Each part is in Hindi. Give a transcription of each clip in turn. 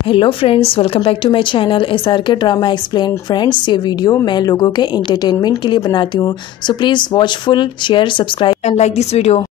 Hello friends, welcome back to my channel SRK drama explain. Friends, ये वीडियो मैं लोगों के एंटरटेनमेंट के लिए बनाती हूँ, so please watch full, share, subscribe and like this video.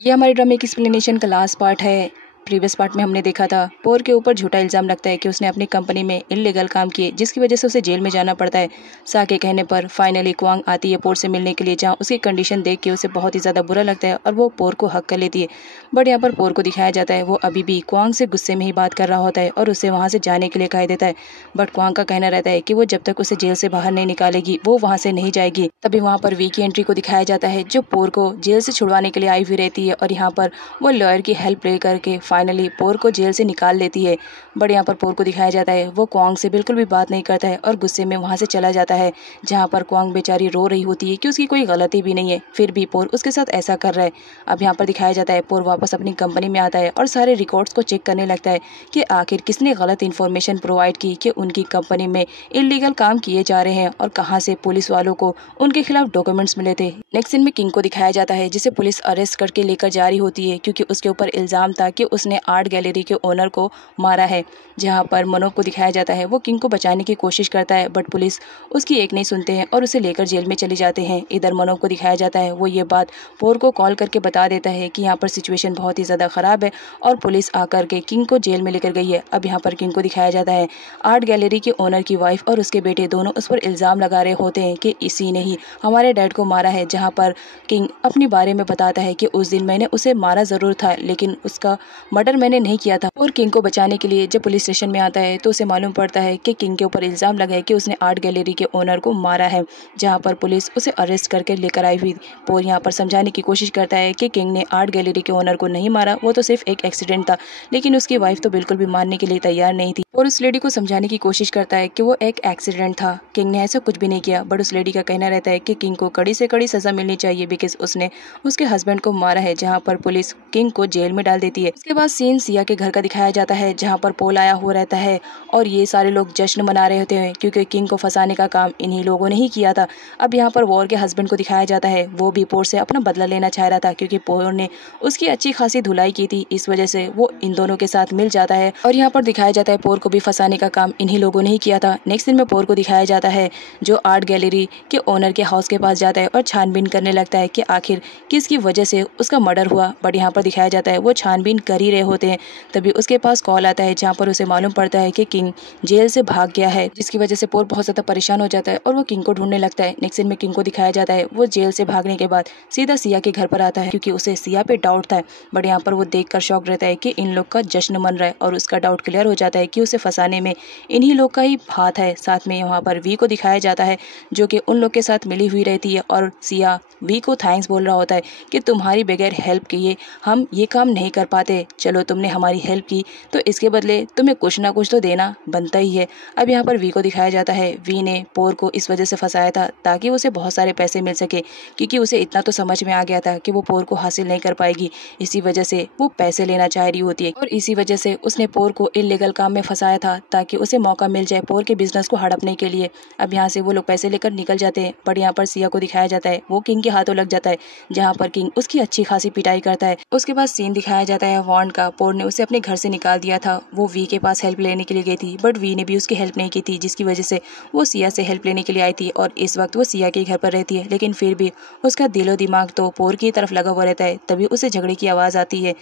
ये हमारे ड्रामे की एक्सप्लेनेशन का लास्ट पार्ट है। प्रीवियस पार्ट में हमने देखा था पोर के ऊपर झूठा इल्ज़ाम लगता है कि उसने अपनी कंपनी में इल्लीगल काम किए, जिसकी वजह से उसे जेल में जाना पड़ता है। सा के कहने पर फाइनली क्वांग आती है पोर से मिलने के लिए, जहाँ उसकी कंडीशन देख के उसे बहुत ही ज़्यादा बुरा लगता है और वो पोर को हक कर लेती है। बट यहाँ पर पोर को दिखाया जाता है वो अभी भी क्वांग से गुस्से में ही बात कर रहा होता है और उसे वहाँ से जाने के लिए कह देता है। बट क्वांग का कहना रहता है कि वो जब तक उसे जेल से बाहर नहीं निकालेगी वो वहाँ से नहीं जाएगी। तभी वहाँ पर वी की एंट्री को दिखाया जाता है, जो पोर को जेल से छुड़वाने के लिए आई हुई रहती है और यहाँ पर वो लॉयर की हेल्प ले करके फाइनली पोर को जेल से निकाल लेती है। बट यहाँ पर पोर को दिखाया जाता है वो क्वांग से बिल्कुल भी बात नहीं करता है और गुस्से में वहाँ से चला जाता है, जहाँ पर क्वांग बेचारी रो रही होती है कि उसकी कोई गलती भी नहीं है, फिर भी पोर उसके साथ ऐसा कर रहा है। अब यहाँ पर दिखाया जाता है पोर वापस अपनी कंपनी में आता है और सारे रिकॉर्ड्स को चेक करने लगता है कि आखिर किसने गलत इन्फॉर्मेशन प्रोवाइड की कि उनकी कंपनी में इलीगल काम किए जा रहे हैं और कहाँ से पुलिस वालों को उनके खिलाफ डॉक्यूमेंट्स मिले थे। नेक्स्ट सीन में किंग को दिखाया जाता है, जिसे पुलिस अरेस्ट करके लेकर जा रही होती है क्योंकि उसके ऊपर इल्जाम था कि उसने आर्ट गैलरी के ओनर को मारा है। जहां पर मनोज को दिखाया जाता है वो किंग को बचाने की कोशिश करता है, बट पुलिस उसकी एक नहीं सुनते हैं और उसे लेकर जेल में चले जाते हैं। इधर मनोज को दिखाया जाता है वो ये बात पोर को कॉल करके बता देता है कि यहाँ पर सिचुएशन बहुत ही ज़्यादा ख़राब है और पुलिस आकर के किंग को जेल में लेकर गई है। अब यहाँ पर किंग को दिखाया जाता है आर्ट गैलरी के ओनर की वाइफ और उसके बेटे दोनों उस पर इल्ज़ाम लगा रहे होते हैं कि इसी ने ही हमारे डैड को मारा है। जहाँ पर किंग अपने बारे में बताता है कि उस दिन मैंने उसे मारा ज़रूर था, लेकिन उसका मर्डर मैंने नहीं किया था। और किंग को बचाने के लिए जब पुलिस स्टेशन में आता है तो उसे मालूम पड़ता है कि किंग के ऊपर इल्ज़ाम लगा है कि उसने आर्ट गैलरी के ओनर को मारा है। जहाँ पर पुलिस उसे अरेस्ट करके लेकर आई हुई। पोर यहाँ पर समझाने की कोशिश करता है कि किंग ने आर्ट गैलरी के ओनर को नहीं मारा, वो तो सिर्फ एक एक्सीडेंट था, लेकिन उसकी वाइफ तो बिल्कुल भी मानने के लिए तैयार नहीं थी। और उस लेडी को समझाने की कोशिश करता है कि वो एक एक्सीडेंट था, किंग ने ऐसा कुछ भी नहीं किया। बट उस लेडी का कहना रहता है कि किंग को कड़ी से कड़ी सजा मिलनी चाहिए बिकॉज उसने उसके हस्बैंड को मारा है। जहाँ पर पुलिस किंग को जेल में डाल देती है। इसके बाद सीन सिया के घर का दिखाया जाता है, जहाँ पर पोल आया हुआ रहता है और ये सारे लोग जश्न मना रहे होते हैं क्योंकि किंग को फंसाने का काम इन्हीं लोगों ने ही किया था। अब यहाँ पर वॉर के हस्बैंड को दिखाया जाता है, वो भी पोर से अपना बदला लेना चाह रहा था क्योंकि पोर ने उसकी अच्छी खासी धुलाई की थी, इस वजह से वो इन दोनों के साथ मिल जाता है। और यहाँ पर दिखाया जाता है पोर को भी फंसाने का काम इन्हीं लोगों ने ही किया था। नेक्स्ट दिन में पोर को दिखाया जाता है जो आर्ट गैलरी के ओनर के हाउस के पास जाता है और छानबीन करने लगता है कि आखिर किसकी वजह से उसका मर्डर हुआ। बट यहाँ पर दिखाया जाता है वो छानबीन कर ही रहे होते हैं, तभी उसके पास कॉल आता है जहाँ पर उसे मालूम पड़ता है कि किंग जेल से भाग गया है, जिसकी वजह से पोर बहुत ज़्यादा परेशान हो जाता है और वो किंग को ढूंढने लगता है। नेक्स्ट सीन में किंग को दिखाया जाता है वो जेल से भागने के बाद सीधा सिया के घर पर आता है क्योंकि उसे सिया पे डाउट था। बट यहाँ पर वो देखकर शॉक रहता है कि इन लोग का जश्न मन रहा है और उसका डाउट क्लियर हो जाता है कि उसे फंसाने में इन्हीं लोग का ही हाथ है। साथ में वहाँ पर वी को दिखाया जाता है जो कि उन लोग के साथ मिली हुई रहती है और सिया वी को थैंक्स बोल रहा होता है कि तुम्हारी बगैर हेल्प किए हम ये काम नहीं कर पाते, चलो तुमने हमारी हेल्प की तो इसके बदले तुम्हें कुछ ना कुछ तो देना बनता ही है। अब यहाँ पर वी को दिखाया जाता है वी ने पोर को इस वजह से फंसाया था ताकि उसे बहुत सारे पैसे मिल सके, क्योंकि उसे इतना तो समझ में आ गया था कि वो पोर को हासिल नहीं कर पाएगी, इसी वजह से वो पैसे लेना चाह रही होती है और इसी वजह से उसने पोर को इलीगल काम में फंसाया था ताकि उसे मौका मिल जाए पोर के बिजनेस को हड़पने के लिए। अब यहाँ से वो लोग पैसे लेकर निकल जाते हैं। बट यहाँ पर सिया को दिखाया जाता है वो किंग के हाथों लग जाता है, जहाँ पर किंग उसकी अच्छी खासी पिटाई करता है। उसके बाद सीन दिखाया जाता है वॉन्ड का। पोर ने उसे अपने घर से निकाल दिया था, वो वी के पास हेल्प लेने के लिए गई थी, बट वी ने भी उसकी हेल्प नहीं की थी, जिसकी वजह से वो सिया से हेल्प लेने के लिए आई थी और इस वक्त वो सिया के घर पर रहती है, लेकिन फिर भी उसका दिलो दिमाग तो पोर की तरफ लगा हुआ रहता है। तभी उसे झगड़े की आवाज़ आती है।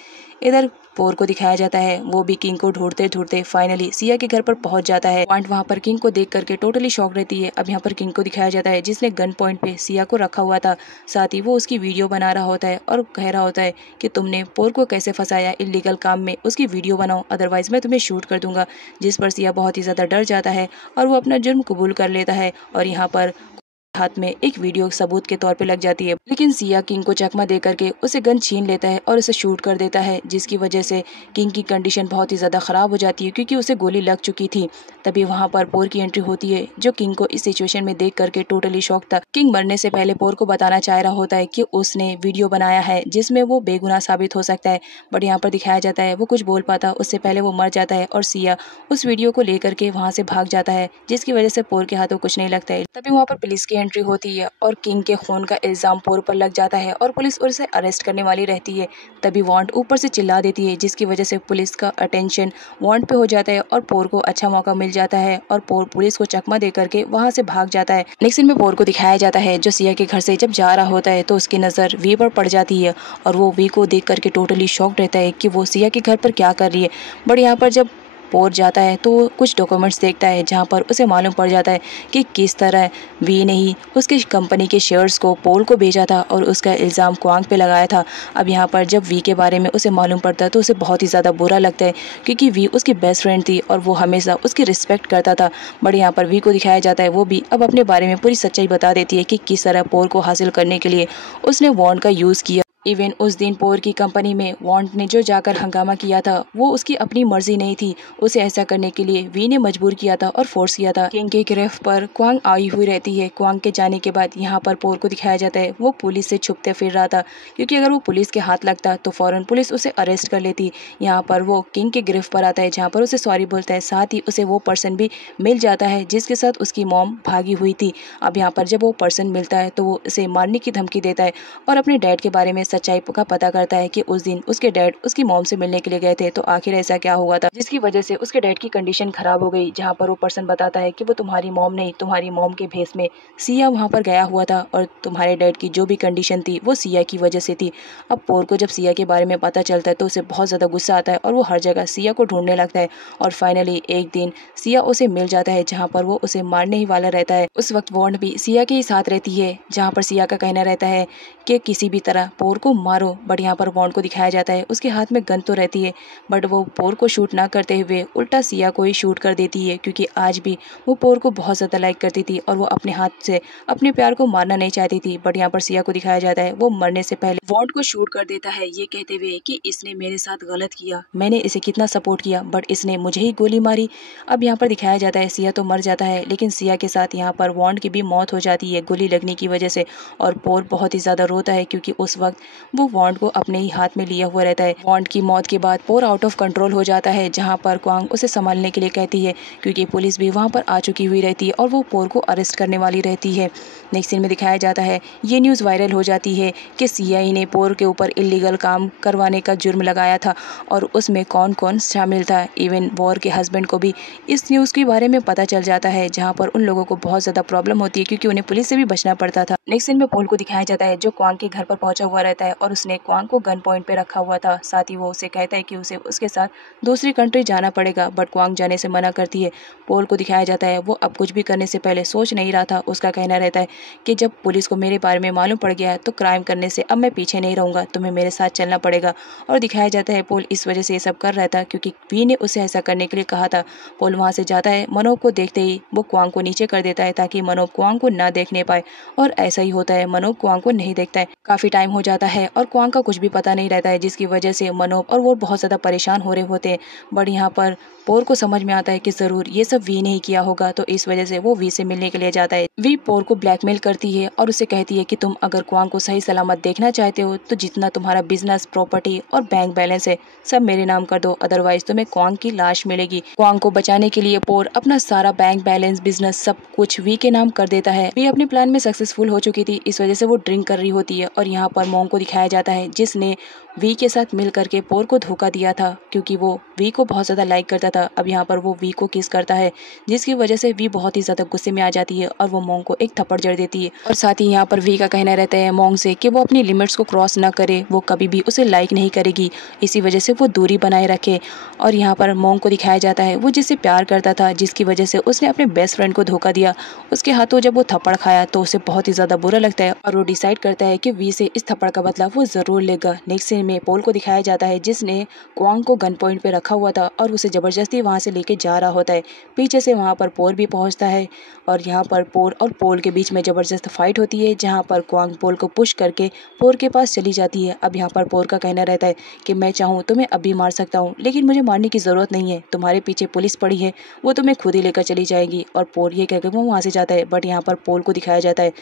इधर पोर को दिखाया जाता है वो भी किंग को ढूंढते ढूंढते फाइनली सिया के घर पर पहुंच जाता है। पॉइंट वहां पर किंग को देख करके टोटली शॉक रहती है। अब यहाँ पर किंग को दिखाया जाता है जिसने गन पॉइंट पे सिया को रखा हुआ था, साथ ही वो उसकी वीडियो बना रहा होता है और कह रहा होता है कि तुमने पोर को कैसे फंसाया इलीगल काम में, उसकी वीडियो बनाओ अदरवाइज मैं तुम्हें शूट कर दूंगा। जिस पर सिया बहुत ही ज़्यादा डर जाता है और वो अपना जुर्म कबूल कर लेता है और यहाँ पर हाथ में एक वीडियो सबूत के तौर पे लग जाती है, लेकिन सिया किंग को चकमा दे करके उसे गन छीन लेता है और उसे शूट कर देता है, जिसकी वजह से किंग की कंडीशन बहुत ही ज़्यादा ख़राब हो जाती है क्योंकि उसे गोली लग चुकी थी। तभी वहाँ पर पोर की एंट्री होती है जो किंग को इस सिचुएशन में देख करके टोटली शॉक था। किंग मरने से पहले पोर को बताना चाह रहा होता है कि उसने वीडियो बनाया है जिसमें वो बेगुनाह साबित हो सकता है, बट यहाँ पर दिखाया जाता है वो कुछ बोल पाता उससे पहले वो मर जाता है और सिया उस वीडियो को लेकर के वहाँ से भाग जाता है, जिसकी वजह से पोर के हाथों कुछ नहीं लगता है। तभी वहाँ पर पुलिस की एंट्री होती है और किंग के खून का इल्ज़ाम पोर पर लग जाता है और पुलिस उसे अरेस्ट करने वाली रहती है। तभी वॉन्ड ऊपर से चिल्ला देती है, जिसकी वजह से पुलिस का अटेंशन वॉन्ड पे हो जाता है और पोर को अच्छा मौका मिल जाता है और पोर पुलिस को चकमा दे करके वहाँ से भाग जाता है। नेक्स्ट सीन में पोर को दिखाया जाता है जो सिया के घर से जब जा रहा होता है तो उसकी नज़र वी पर पड़ जाती है और वो वी को देख करके टोटली शॉक्ड रहता है कि वो सिया के घर पर क्या कर रही है। बट यहाँ पर जब पोर जाता है तो कुछ डॉक्यूमेंट्स देखता है जहाँ पर उसे मालूम पड़ जाता है कि किस तरह वी ने ही उसकी कंपनी के शेयर्स को पोल को भेजा था और उसका इल्ज़ाम क्वांग पे लगाया था। अब यहाँ पर जब वी के बारे में उसे मालूम पड़ता है तो उसे बहुत ही ज़्यादा बुरा लगता है क्योंकि वी उसकी बेस्ट फ्रेंड थी और वो हमेशा उसकी रिस्पेक्ट करता था। बट यहाँ पर वी को दिखाया जाता है वो भी अब अपने बारे में पूरी सच्चाई बता देती है कि किस तरह पोल को हासिल करने के लिए उसने वॉन्ड का यूज़ किया। इवन उस दिन पोर की कंपनी में वॉन्ड ने जो जाकर हंगामा किया था वो उसकी अपनी मर्जी नहीं थी, उसे ऐसा करने के लिए वी ने मजबूर किया था और फोर्स किया था। किंग के गिरफ्त पर क्वांग आई हुई रहती है। क्वांग के जाने के बाद यहाँ पर पोर को दिखाया जाता है वो पुलिस से छुपते फिर रहा था क्योंकि अगर वो पुलिस के हाथ लगता तो फौरन पुलिस उसे अरेस्ट कर लेती। यहाँ पर वो किंग के गिरफ्त पर आता है जहाँ पर उसे सॉरी बोलता है, साथ ही उसे वो पर्सन भी मिल जाता है जिसके साथ उसकी मॉम भागी हुई थी। अब यहाँ पर जब वो पर्सन मिलता है तो वो उसे मारने की धमकी देता है और अपने डैड के बारे में सच्चाई का पता करता है कि उस दिन उसके डैड उसकी मॉम से मिलने के लिए गए थे तो आखिर ऐसा क्या हुआ था जिसकी वजह से उसके डैड की कंडीशन खराब हो गई। जहाँ पर वो पर्सन बताता है कि वो तुम्हारी मॉम नहीं, तुम्हारी मॉम के भेस में सिया वहाँ पर गया हुआ था और तुम्हारे डैड की जो भी कंडीशन थी वो सिया की वजह से थी। अब पोर को जब सिया के बारे में पता चलता है तो उसे बहुत ज़्यादा गुस्सा आता है और वो हर जगह सिया को ढूंढने लगता है और फाइनली एक दिन सिया उसे मिल जाता है जहाँ पर वो उसे मारने ही वाला रहता है। उस वक्त वॉन्ड भी सिया के ही साथ रहती है जहाँ पर सिया का कहना रहता है कि किसी भी तरह पोर को मारो। बट यहाँ पर वॉन्ड को दिखाया जाता है उसके हाथ में गन तो रहती है बट वो पोर को शूट ना करते हुए उल्टा सिया को ही शूट कर देती है क्योंकि आज भी वो पोर को बहुत ज़्यादा लाइक करती थी और वो अपने हाथ से अपने प्यार को मारना नहीं चाहती थी। बट यहाँ पर सिया को दिखाया जाता है वो मरने से पहले वॉन्ड को शूट कर देता है ये कहते हुए कि इसने मेरे साथ गलत किया, मैंने इसे कितना सपोर्ट किया बट इसने मुझे ही गोली मारी। अब यहाँ पर दिखाया जाता है सिया तो मर जाता है लेकिन सिया के साथ यहाँ पर वॉन्ड की भी मौत हो जाती है गोली लगने की वजह से और पोर बहुत ही ज़्यादा रोता है क्योंकि उस वक्त वो वॉन्ड को अपने ही हाथ में लिया हुआ रहता है। वॉन्ड की मौत के बाद पोर आउट ऑफ कंट्रोल हो जाता है जहाँ पर क्वांग उसे संभालने के लिए कहती है क्योंकि पुलिस भी वहाँ पर आ चुकी हुई रहती है और वो पोर को अरेस्ट करने वाली रहती है। नेक्स्ट सीन में दिखाया जाता है ये न्यूज़ वायरल हो जाती है कि सीआई ने पोर के ऊपर इलीगल काम करवाने का जुर्म लगाया था और उसमें कौन कौन शामिल था। इवन वॉर के हस्बैंड को भी इस न्यूज़ के बारे में पता चल जाता है जहाँ पर उन लोगों को बहुत ज़्यादा प्रॉब्लम होती है क्योंकि उन्हें पुलिस से भी बचना पड़ता था। नेक्स्ट सीन में पोल को दिखाया जाता है जो क्वांग के घर पर पहुंचा हुआ रहता है और उसने क्वांग को गन पॉइंट पे रखा हुआ था। साथ ही वो उसे कहता है कि उसे उसके साथ दूसरी कंट्री जाना पड़ेगा बट क्वांग जाने से मना करती है। पोल को दिखाया जाता है वो अब कुछ भी करने से पहले सोच नहीं रहा था। उसका कहना रहता है कि जब पुलिस को मेरे बारे में मालूम पड़ गया तो क्राइम करने से अब मैं पीछे नहीं रहूंगा, तुम्हें मेरे साथ चलना पड़ेगा। और दिखाया जाता है पोल इस वजह से ये सब कर रहा था क्योंकि वी ने उसे ऐसा करने के लिए कहा था। पोल वहाँ से जाता है, मनोब को देखते ही वो क्वांग को नीचे कर देता है ताकि मनोब क्वांग को ना देखने पाए और ऐसा ही होता है, मनोब क्वांग को नहीं देखता है। काफी टाइम हो जाता है और क्वांग का कुछ भी पता नहीं रहता है जिसकी वजह से मनोब और वो बहुत ज्यादा परेशान हो रहे होते हैं। बट यहाँ पर पोर को समझ में आता है कि जरूर ये सब वी ने ही किया होगा तो इस वजह से वो वी से मिलने के लिए जाता है। वी पोर को ब्लैकमेल करती है और उसे कहती है कि तुम अगर क्वांग को सही सलामत देखना चाहते हो तो जितना तुम्हारा बिजनेस, प्रॉपर्टी और बैंक बैलेंस है सब मेरे नाम कर दो, अदरवाइज तुम्हें क्वांग की लाश मिलेगी। क्वांग को बचाने के लिए पोर अपना सारा बैंक बैलेंस, बिजनेस सब कुछ वी के नाम कर देता है। वी अपने प्लान में सक्सेसफुल हो चुकी थी, इस वजह से वो ड्रिंक कर रही होती है और यहाँ पर मोंग को दिखाया जाता है जिसने वी के साथ मिल करके पोर को धोखा दिया था क्योंकि वो वी को बहुत ज़्यादा लाइक करता था। अब यहाँ पर वो वी को किस करता है जिसकी वजह से वी बहुत ही ज़्यादा गुस्से में आ जाती है और वो मोंग को एक थप्पड़ जड़ देती है। और साथ ही यहाँ पर वी का कहना रहता है मोंग से कि वो अपनी लिमिट्स को क्रॉस ना करे, वो कभी भी उसे लाइक नहीं करेगी, इसी वजह से वो दूरी बनाए रखे। और यहाँ पर मोंग को दिखाया जाता है वो जिससे प्यार करता था, जिसकी वजह से उसने अपने बेस्ट फ्रेंड को धोखा दिया, उसके हाथों जब वो थप्पड़ खाया तो उसे बहुत ही ज़्यादा बुरा लगता है और वो डिसाइड करता है कि वी से इस थप्पड़ का बदला वो ज़रूर लेगा। नेक्स्ट सीन में पोल को दिखाया जाता है जिसने क्वांग को गन पॉइंट पे रखा हुआ था और उसे जबरदस्ती वहां से लेके जा रहा होता है। पीछे से वहां पर पोल भी पहुंचता है और यहाँ पर पोल और पोल के बीच में जबरदस्त फाइट होती है जहाँ पर क्वांग पोल को पुश करके पोल के पास चली जाती है। अब यहाँ पर पोल का कहना रहता है कि मैं चाहूँ तो मैं अभी मार सकता हूँ लेकिन मुझे मारने की जरूरत नहीं है, तुम्हारे पीछे पुलिस पड़ी है, वो तुम्हें खुद ही लेकर चली जाएगी। और पोल ये कहकर वो वहाँ से जाता है। बट यहाँ पर पोल को दिखाया जाता है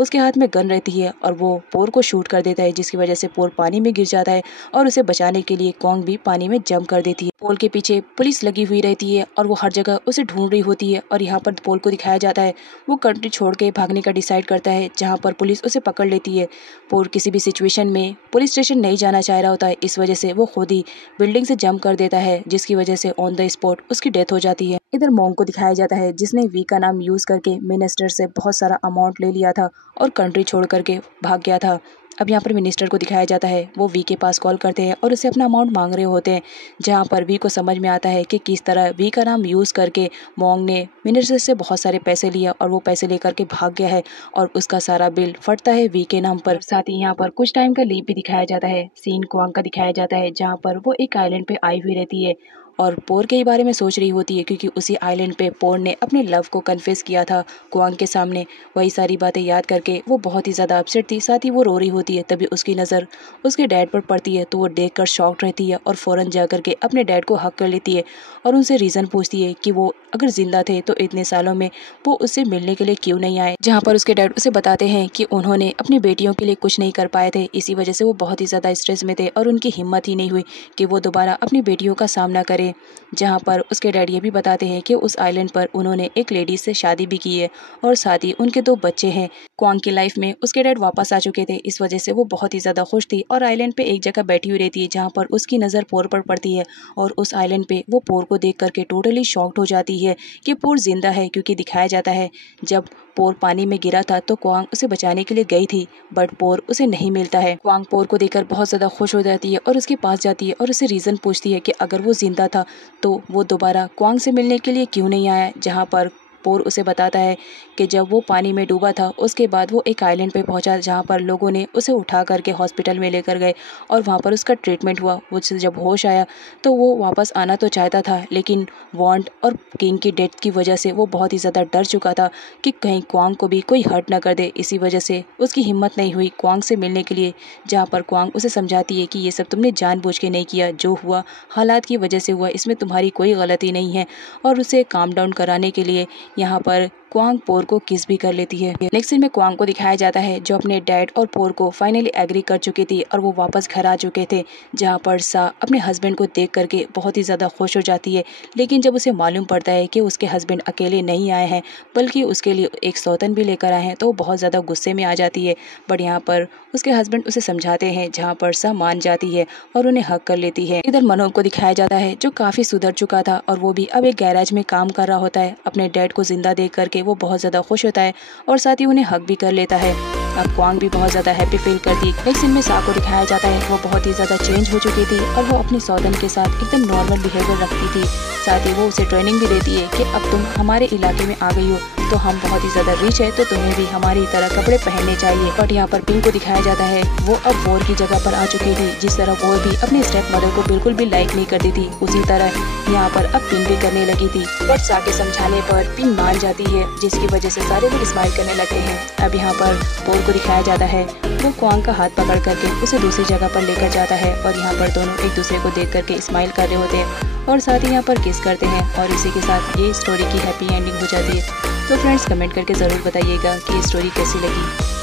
उसके हाथ में गन रहती है और वो पोर को शूट कर देता है, जिसकी वजह से पोर पानी में गिर जाता है और उसे बचाने के लिए क्वांग भी पानी में जंप कर देती है। पोल के पीछे पुलिस लगी हुई रहती है और वो हर जगह उसे ढूंढ रही होती है और यहाँ पर पोल को दिखाया जाता है वो कंट्री छोड़ के भागने का डिसाइड करता है, जहाँ पर पुलिस उसे पकड़ लेती है। पोल किसी भी सिचुएशन में पुलिस स्टेशन नहीं जाना चाह रहा होता है, इस वजह से वो खुद ही बिल्डिंग से जंप कर देता है, जिसकी वजह से ऑन द स्पॉट उसकी डेथ हो जाती है। इधर मॉन्ग को दिखाया जाता है जिसने वी का नाम यूज करके मिनिस्टर से बहुत सारा अमाउंट ले लिया था और कंट्री छोड़ करके भाग गया था। अब यहाँ पर मिनिस्टर को दिखाया जाता है वो वी के पास कॉल करते हैं और उसे अपना अमाउंट मांग रहे होते हैं, जहाँ पर वी को समझ में आता है कि किस तरह वी का नाम यूज़ करके मॉन्ग ने मिनिस्टर से बहुत सारे पैसे लिया और वो पैसे लेकर के भाग गया है और उसका सारा बिल फटता है वी के नाम पर। साथ ही यहाँ पर कुछ टाइम का लीव भी दिखाया जाता है, सीन क्वांग का दिखाया जाता है जहाँ पर वो एक आइलैंड पे आई हुई रहती है और पोर के बारे में सोच रही होती है, क्योंकि उसी आइलैंड पे पोर ने अपने लव को कन्फेस किया था क्वांग के सामने। वही सारी बातें याद करके वो बहुत ही ज़्यादा अपसेट थी, साथ ही वो रो रही होती है। तभी उसकी नज़र उसके डैड पर पड़ती है तो वो देखकर शॉक्ड रहती है और फ़ौरन जा करके अपने डैड को हक कर लेती है और उनसे रीज़न पूछती है कि वो अगर जिंदा थे तो इतने सालों में वो उससे मिलने के लिए क्यों नहीं आए, जहाँ पर उसके डैड उसे बताते हैं कि उन्होंने अपनी बेटियों के लिए कुछ नहीं कर पाए थे, इसी वजह से वो बहुत ही ज़्यादा स्ट्रेस में थे और उनकी हिम्मत ही नहीं हुई कि वो दोबारा अपनी बेटियों का सामना करें। जहाँ पर उसके डैड ये भी बताते हैं कि उस आइलैंड पर उन्होंने एक लेडी से शादी भी की है और साथ ही उनके 2 बच्चे हैं। क्वांग की लाइफ में उसके डैड वापस आ चुके थे, इस वजह से वो बहुत ही ज़्यादा खुश थी और आइलैंड पे एक जगह बैठी हुई रहती है, जहाँ पर उसकी नज़र पोर पर पड़ती है और उस आइलैंड पे वो पोर को देख करके टोटली शॉक्ड हो जाती है कि पोर जिंदा है, क्योंकि दिखाया जाता है जब पोर पानी में गिरा था तो क्वांग उसे बचाने के लिए गई थी बट पोर उसे नहीं मिलता है। क्वांग पोर को देखकर बहुत ज़्यादा खुश हो जाती है और उसके पास जाती है और उसे रीज़न पूछती है कि अगर वो जिंदा था तो वो दोबारा क्वांग से मिलने के लिए क्यों नहीं आया, जहाँ पर पोर उसे बताता है कि जब वो पानी में डूबा था उसके बाद वो एक आइलैंड पे पहुंचा, जहाँ पर लोगों ने उसे उठा करके हॉस्पिटल में लेकर गए और वहाँ पर उसका ट्रीटमेंट हुआ। उससे जब होश आया तो वो वापस आना तो चाहता था, लेकिन वॉन्ट और किंग की डेथ की वजह से वो बहुत ही ज़्यादा डर चुका था कि कहीं क्वांग को भी कोई हर्ट ना कर दे, इसी वजह से उसकी हिम्मत नहीं हुई क्वांग से मिलने के लिए। जहाँ पर क्वांग उसे समझाती है कि ये सब तुमने जानबूझ के नहीं किया, जो हुआ हालात की वजह से हुआ, इसमें तुम्हारी कोई गलती नहीं है, और उसे काम डाउन कराने के लिए यहाँ पर क्वांग पोर को किस भी कर लेती है। नेक्स्ट सीन में क्वांग को दिखाया जाता है जो अपने डैड और पोर को फाइनली एग्री कर चुकी थी और वो वापस घर आ चुके थे, जहाँ पर सा अपने हस्बैंड को देख करके बहुत ही ज़्यादा खुश हो जाती है। लेकिन जब उसे मालूम पड़ता है कि उसके हस्बैंड अकेले नहीं आए हैं बल्कि उसके लिए एक सौतन भी लेकर आए हैं तो वो बहुत ज़्यादा गुस्से में आ जाती है। बट यहाँ पर उसके हस्बैंड उसे समझाते हैं, जहाँ पर सा मान जाती है और उन्हें हक कर लेती है। इधर मनोज को दिखाया जाता है जो काफ़ी सुधर चुका था और वो भी अब एक गैराज में काम कर रहा होता है। अपने डैड को जिंदा देख करके वो बहुत ज़्यादा खुश होता है और साथ ही उन्हें हक भी कर लेता है। अब क्वांग भी बहुत ज़्यादा हैप्पी फील करती है। एक सीन में सा को दिखाया जाता है वो बहुत ही ज़्यादा चेंज हो चुकी थी और वो अपनी सौतन के साथ एकदम नॉर्मल बिहेवियर रखती थी। साथ ही वो उसे ट्रेनिंग भी देती है कि अब तुम हमारे इलाके में आ गई हो तो हम बहुत ही ज़्यादा रिच है तो तुम्हें भी हमारी तरह कपड़े पहनने चाहिए। बट यहाँ पर पिंग को दिखाया जाता है वो अब वॉर की जगह पर आ चुकी थी। जिस तरह वॉर भी अपनी स्टेप मदर को बिल्कुल भी लाइक नहीं करती थी, उसी तरह यहाँ पर अब पिंग भी करने लगी थी। बट सा के समझाने पर पिंग मान जाती है, जिसकी वजह से सारे लोग स्माइल करने लगते हैं। अब यहाँ पर वॉर को दिखाया जाता है वो क्वांग का हाथ पकड़ करके उसे दूसरी जगह पर लेकर जाता है और यहाँ पर दोनों एक दूसरे को देख करके स्माइल कर रहे होते हैं और साथ ही यहाँ पर किस करते हैं और इसी के साथ ये स्टोरी की हैप्पी एंडिंग हो जाती है। तो फ्रेंड्स कमेंट करके ज़रूर बताइएगा कि ये स्टोरी कैसी लगी।